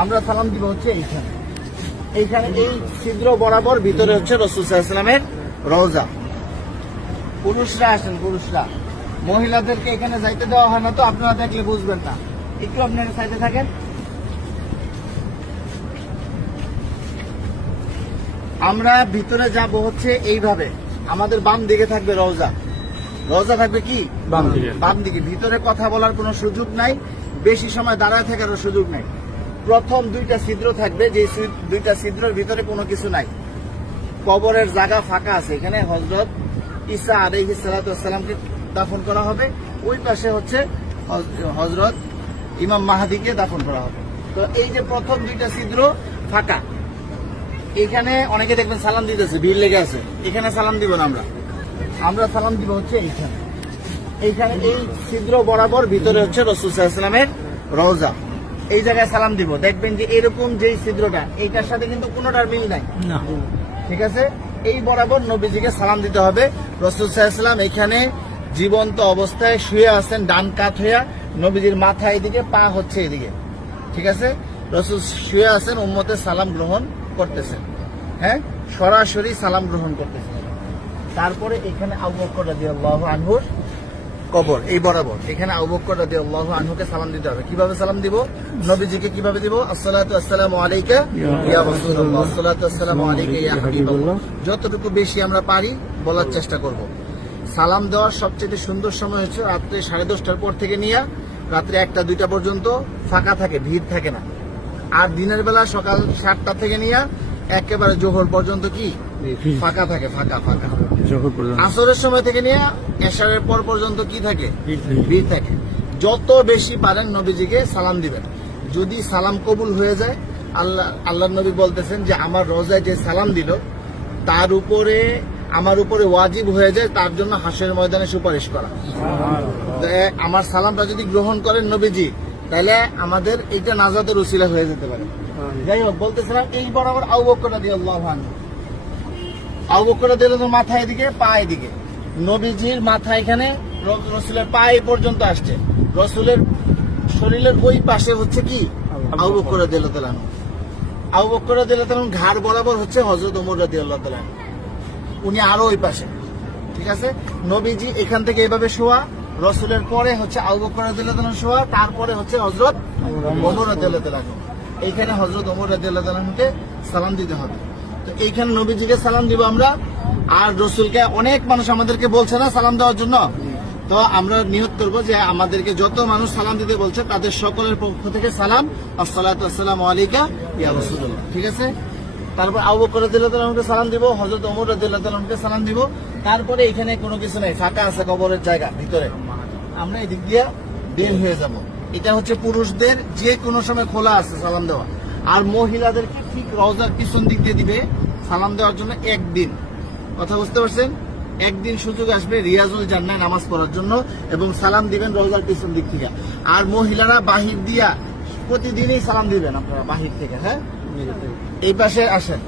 আমরা সালাম দিব হচ্ছে এইখানে। এইখানে এই ছিদ্র বরাবর ভিতরে হচ্ছে রাসূল সাল্লাল্লাহু আলাইহি ওয়াসাল্লামের রওজা। পুরুষরা আসেন, পুরুষরা, মহিলাদেরকে এখানে যাইতে দেওয়া হয় না, তো আপনারা দেখলে বুঝবেন না। একটু আপনারা সাইডে থাকেন। আমরা ভিতরে যাব হচ্ছে এইভাবে, আমাদের বাম দিকে থাকবে রওজা। রওজা থাকবে কি বাম দিকে। ভিতরে কথা বলার কোনো সুযোগ নাই, বেশি সময় দাঁড়ায় থাকারও সুযোগ নাই। প্রথম দুইটা ছিদ্র থাকবে, যে দুইটা ছিদ্রের ভিতরে কোনো কিছু নাই। কবরের জায়গা ফাঁকা আছে, এখানে হযরত ঈসা আলাইহিস সালাতু ওয়াস সালামকে দাফন করা হবে। ওই পাশে হচ্ছে হযরত ইমাম মাহদিকে দাফন করা হবে। তো এই যে প্রথম দুইটা ছিদ্র ফাঁকা, এখানে অনেকে দেখবেন সালাম দিতেছে, ভিড় লেগে আছে। এখানে সালাম দিব না, আমরা সালাম দিব হচ্ছে এইখানে। এইখানে এই ছিদ্র বরাবর ভিতরে হচ্ছে রাসূল সাল্লাল্লাহু আলাইহি ওয়াসাল্লামের রওজা। এই জায়গায় সালাম দিব, দেখবেন যে এরকম যেই ছিদ্রটা, এইটার সাথে কিন্তু কোনোটার মিল নাই, ঠিক আছে। এই বরাবর নবীজিকে সালাম দিতে হবে। রাসূল সাল্লাল্লাহু আলাইহি ওয়াসাল্লাম এখানে জীবন্ত অবস্থায় শুয়ে আছেন, ডান কাত হইয়া, নবীজির মাথা এদিকে, পা হচ্ছে এদিকে, ঠিক আছে। রাসূল শুয়ে আছেন, উম্মতের সালাম গ্রহণ করতেছেন, হ্যাঁ, সরাসরি সালাম গ্রহণ করতেছেন। তারপরে এখানে আবু বকর রাদিয়াল্লাহু আনহুর কবর, এই বরাবর এখানে আবু বকর রাদিয়াল্লাহু আনহুকে সালাম দিতে হবে। কিভাবে সালাম দিব? নবীজিকে কিভাবে দিব? আসসালাতু আসসালামু আলাইকা ইয়া রাসূলুল্লাহ, আসসালাতু আসসালামু আলাইকা ইয়া হাবিবাল্লাহ। যতটুকু বেশি আমরা পারি বলার চেষ্টা করব। সালাম দেওয়ার সবচেয়ে সুন্দর সময় হচ্ছে রাত্রে 10:30টার পর থেকে নিয়ে রাত্রে 1টা-2টা পর্যন্ত ফাঁকা থাকে, ভিড় থাকে না। আর দিনের বেলা সকাল 7টা থেকে নিয়ে একেবারে জোহর পর্যন্ত কি ফাঁকা থাকে, ফাঁকা। আসরের সময় থেকে নিয়ে এশারের পর পর্যন্ত কি থাকে? ভিড় থাকে। যত বেশি পারেন নবীজিকে সালাম দিবেন। যদি সালাম কবুল হয়ে যায়, আল্লাহ নবী বলতেছেন যে আমার রওজায় যে সালাম দিল তার উপরে, আমার উপরে ওয়াজিব হয়ে যায় তার জন্য হাসরের ময়দানে সুপারিশ করা। আমার সালামটা যদি গ্রহণ করেন নবীজি, তাহলে আমাদের এইটা নাজাতের উসিলা হয়ে যেতে পারে। যাই হোক, বলতেছিলাম এই বরাবর আবু বকর রাদিয়াল্লাহু আনহু, আবু বকর রাদিয়াল্লাহু আনহু মাথা এদিকে, পা এদিকে। নবীজির মাথা এখানে, রাসূলের পা এই পর্যন্ত আসছে। রাসূলের শরীরের ওই পাশে হচ্ছে কি আবু বকর রাদিয়াল্লাহু আনহু। আবু বকর রাদিয়াল্লাহু আনহু ঘাড় বরাবর হচ্ছে হযরত ওমর রাদিয়াল্লাহু আনহু, উনি আরো ওই পাশে, ঠিক আছে। নবীজি এখান থেকে এভাবে শোয়া, রাসূলের পরে হচ্ছে আবু বকর রাদিয়াল্লাহু আনহু শোয়া, তারপরে হচ্ছে হযরত ওমর রাদিয়াল্লাহু আনহু। এইখানে হযরত ওমর রাদিয়াল্লাহু আনহুকে সালাম দিতে হবে। তো এইখানে নবীজিকে সালাম দিব আমরা। আর রাসূলকে অনেক মানুষ আমাদেরকে বলছে না সালাম দেওয়ার জন্য, তো আমরা নিয়ত করবো যে আমাদেরকে যত মানুষ সালাম দিতে বলছে তাদের সকলের পক্ষ থেকে সালাম, আসসালাতু আসসালামু আলাইকা ইয়া রাসূলুল্লাহ, ঠিক আছে। তারপর আবু বকর রাদিয়াল্লাহু আনহুকে সালাম দিব, হযরত ওমর রাদিয়াল্লাহু আনহুকে সালাম দিব। তারপরে এখানে কোনো কিছু নাই, ফাঁকা আছে কবরের জায়গা ভিতরে, আমরা এদিক দিয়ে বের হয়ে যাব। এটা হচ্ছে পুরুষদের যে কোনো সময় খোলা আছে সালাম দেওয়া। আর মহিলাদেরকে ঠিক রওজার পিছন দিক দিয়ে দিবে সালাম দেওয়ার জন্য একদিন। কথা বুঝতে পারছেন? একদিন সুযোগ আসবে রিয়াজুল জান্নাহ নামাজ পড়ার জন্য, এবং সালাম দিবেন রওজার পিছন দিক থেকে। আর মহিলারা বাহির দিয়া প্রতিদিনই সালাম দিবেন আপনারা বাহির থেকে, হ্যাঁ। এই পাশে আসেন।